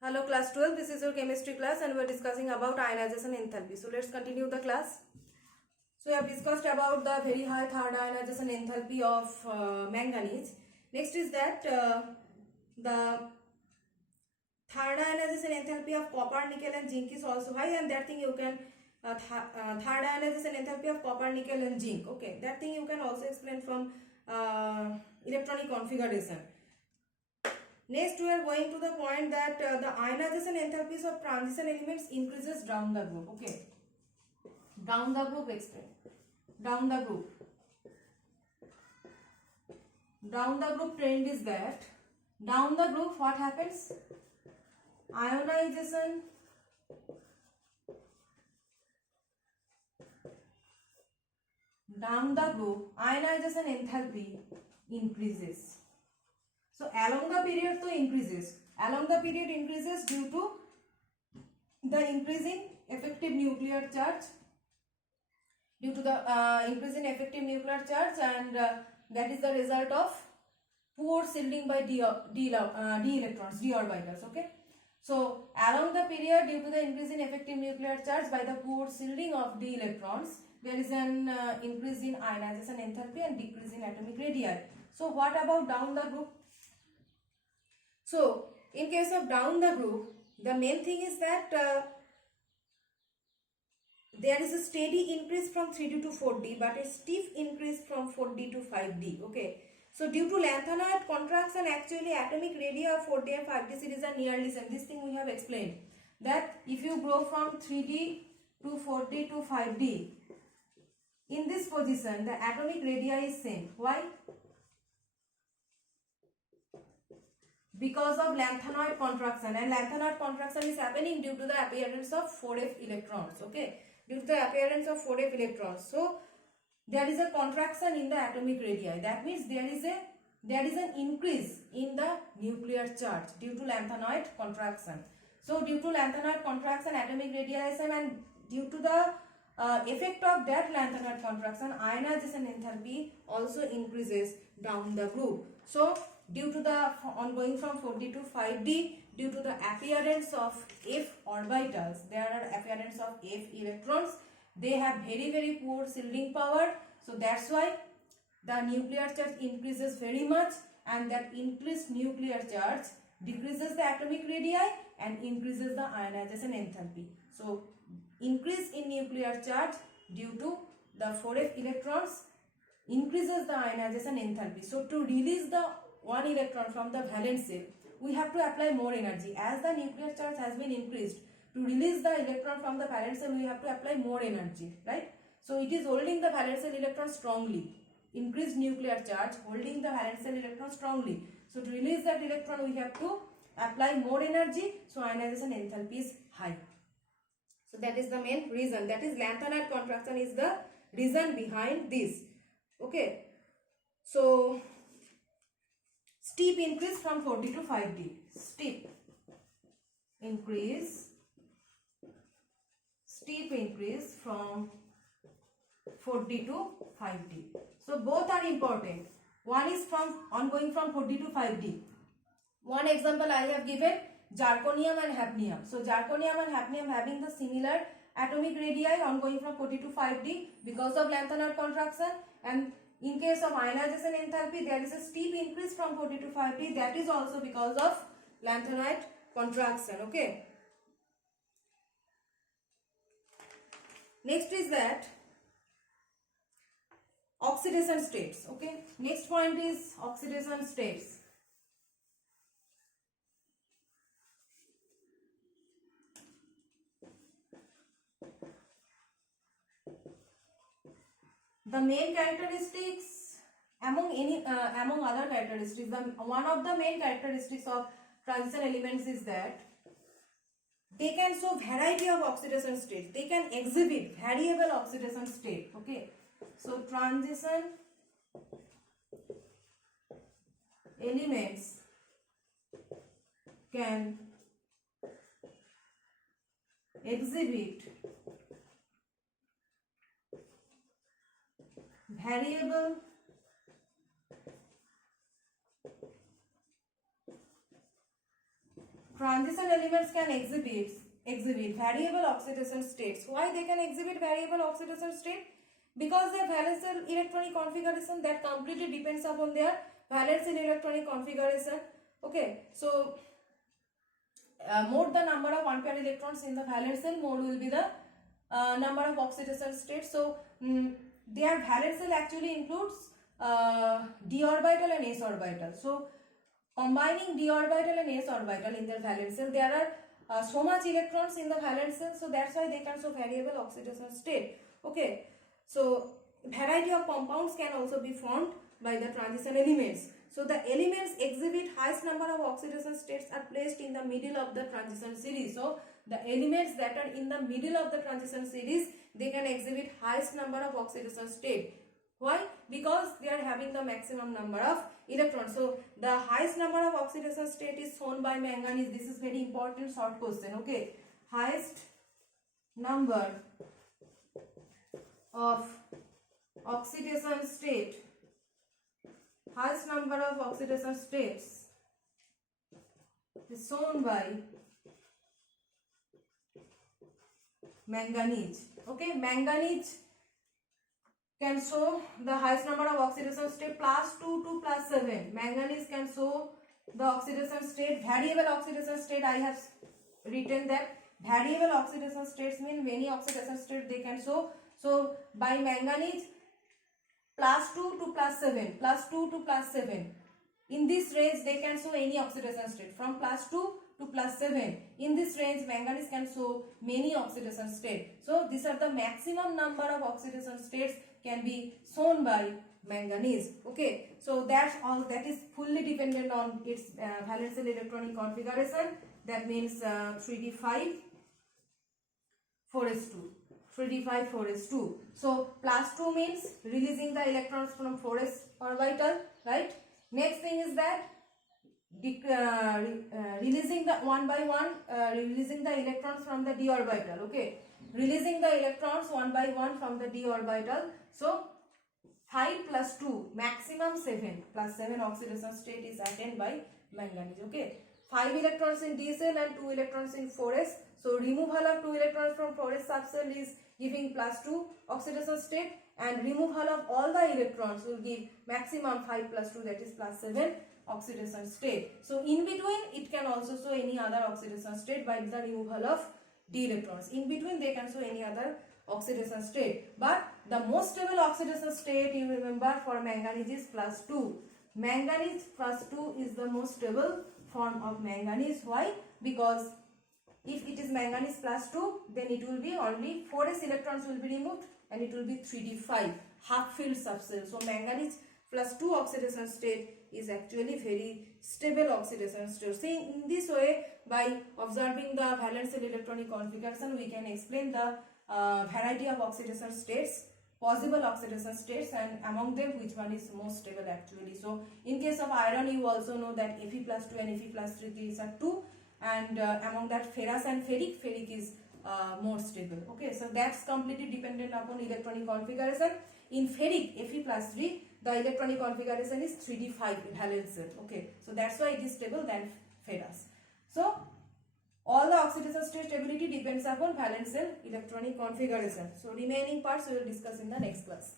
Hello class 12, this is your chemistry class and we are discussing about ionization enthalpy. So let's continue the class. So we have discussed about the very high third ionization enthalpy of manganese. Next is that the third ionization enthalpy of copper, nickel and zinc is also high, and that thing you can third ionization enthalpy of copper, nickel and zinc. Okay, that thing you can also explain from electronic configuration. Next, we are going to the point that the ionization enthalpies of transition elements increases down the group. Okay, down the group explain. Down the group. Down the group trend is that down the group what happens? Ionization down the group ionization enthalpy increases. So along the period to increases. Along the period increases due to the increasing effective nuclear charge. Due to the increase in effective nuclear charge, and that is the result of poor shielding by d electrons, d orbitals. Okay. So along the period, due to the increase in effective nuclear charge by the poor shielding of d electrons, there is an increase in ionization enthalpy and decrease in atomic radii. So what about down the group? So in case of down the group, the main thing is that there is a steady increase from 3D to 4D, but a steep increase from 4D to 5D. Okay. So due to lanthanide contraction, actually atomic radii of 4D and 5D series are nearly same. This thing we have explained, that if you grow from 3D to 4D to 5D, in this position the atomic radii is same. Why? Because of lanthanide contraction, and lanthanide contraction is happening due to the appearance of 4f electrons. Okay, due to the appearance of 4f electrons. So there is a contraction in the atomic radii. That means there is an increase in the nuclear charge due to lanthanide contraction. So due to lanthanide contraction, atomic radii is same, and due to the effect of that lanthanide contraction, ionization enthalpy also increases down the group. So due to the ongoing from 4D to 5D, due to the appearance of f orbitals, there are appearance of f electrons. They have very poor shielding power. So that's why the nuclear charge increases very much, and that increased nuclear charge decreases the atomic radii and increases the ionization enthalpy. So increase in nuclear charge due to the 4f electrons increases the ionization enthalpy. So to release the one electron from the valence shell, we have to apply more energy. As the nuclear charge has been increased, to release the electron from the valence shell, we have to apply more energy, right? So it is holding the valence shell electron strongly. Increased nuclear charge holding the valence shell electron strongly. So to release that electron, we have to apply more energy. So ionization enthalpy is high. So that is the main reason. That is lanthanide contraction is the reason behind this. Okay. So steep increase from 4D to 5D. Steep increase from 4D to 5D. So both are important. One is from ongoing from 4D to 5D. One example I have given, zirconium and hafnium. So zirconium and hafnium having the similar atomic radii ongoing from 4D to 5D because of lanthanide contraction, and in case of ionization enthalpy, there is a steep increase from 4D to 5D. That is also because of lanthanide contraction. Okay. Next is that oxidation states. Okay. Next point is oxidation states. The main characteristics among other characteristics, one of the main characteristics of transition elements is that they can show variety of oxidation states. They can exhibit variable oxidation state. Okay. So transition elements can exhibit variable transition elements can exhibit variable oxidation states. Why they can exhibit variable oxidation state? Because their valence electronic configuration that completely depends upon their valence electronic configuration. Okay, so more the number of unpaired electrons in the valence shell, more will be the number of oxidation states. So their valence shell actually includes d orbital and s orbital. So combining d orbital and s orbital in their valence shell, there are so much electrons in the valence shell, so that's why they can show variable oxidation state. Okay, so variety of compounds can also be formed by the transition elements. So the elements exhibit highest number of oxidation states are placed in the middle of the transition series. So the elements that are in the middle of the transition series, they can exhibit highest number of oxidation state. Why? Because they are having the maximum number of electrons. So the highest number of oxidation state is shown by manganese. This is very important short question. Okay, highest number of oxidation state, highest number of oxidation states is shown by manganese. Okay, manganese can show the highest number of oxidation state +2 to +7. Manganese can show the oxidation state, variable oxidation state. I have written that variable oxidation states mean many oxidation states they can show. So by manganese +2 to +7, +2 to +7. In this range they can show any oxidation state from +2 to +7. In this range manganese can show many oxidation states. So these are the maximum number of oxidation states can be shown by manganese. Okay, so that's all. That is fully dependent on its valence shell electronic configuration. That means 3d5 4s2. 3d5 4s2. So +2 means releasing the electrons from 4s orbital, right? Next thing is that releasing the one by one, releasing the electrons from the d orbital. Okay, releasing the electrons one by one from the d orbital. So 5 + 2 maximum 7 +7 oxidation state is attained by manganese. Okay, 5 electrons in d cell and 2 electrons in 4s. So removal of 2 electrons from 4s subcell is giving +2 oxidation state, and removal of all the electrons will give maximum 5 + 2, that is +7 oxidation state. So in between it can also show any other oxidation state by the removal of d electrons. In between they can show any other oxidation state, but the most stable oxidation state, you remember, for manganese is +2. Manganese +2 is the most stable form of manganese. Why? Because if it is manganese +2, then it will be only 4s electrons will be removed and it will be 3d5 half filled subcell. So manganese +2 oxidation state is actually very stable oxidation state. See, in this way, by observing the valence shell electronic configuration, we can explain the variety of oxidation states, possible oxidation states, and among them which one is most stable actually. So in case of iron, you also know that Fe+2 and Fe+3, these are 2, and among that ferrous and ferric is more stable. Okay, so that's completely dependent upon electronic configuration. In ferric Fe+3, the electronic configuration is 3d5 valence shell. Okay, so that's why it is stable than ferrous. So all the oxidation state stability depends upon valence shell electronic configuration. So remaining parts we will discuss in the next class.